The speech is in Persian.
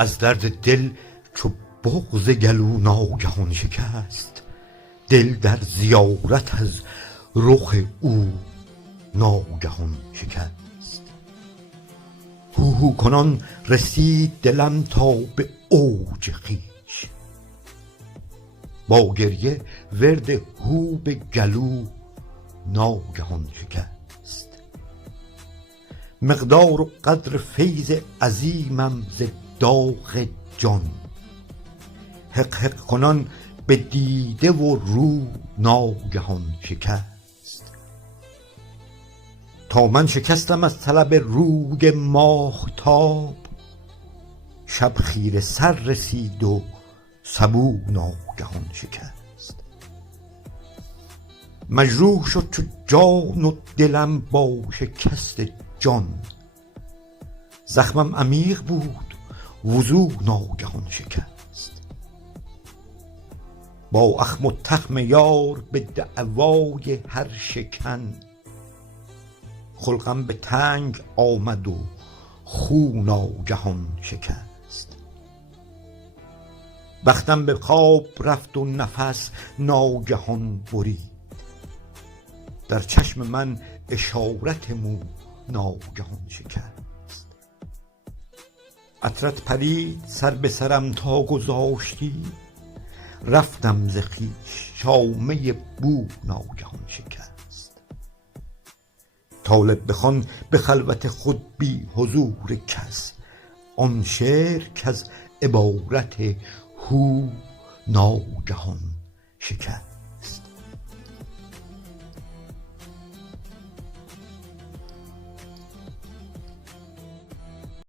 از درد دل چو بغض گلو ناگهان شکست. دل در زیارت از رخ او ناگهان شکست. هوهو کنان رسید دلم تا به اوج خویش، با گریه ورد هو به گلو ناگهان شکست. مقدار و قدر فیض عظیمم ز داغ جان، حق حق کنان به دیده و رو ناگهان شکست. تا من شکستم از طلب روی ماهتاب، شب خیره سر رسید و سبو ناگهان شکست. مجروح شد چو جان و دلم با شکست جان، زخمم عمیق بود وضو ناگهان شکست. با اخم و تخم یار به دعوای هر شکن، خلقم به تنگ آمد و خو ناگهان شکست. بختم به خواب رفت و نفس ناگهان برید، در چشم من اشارت مو ناگهان شکست. عطرت پرید سر به سرم تا گذاشتی، رفتم ز خویش شامه بو ناگهان شکست. طالب بخوان به خلوت خود بی حضور کس، آن شعر کز عبارت هو ناگهان شکست.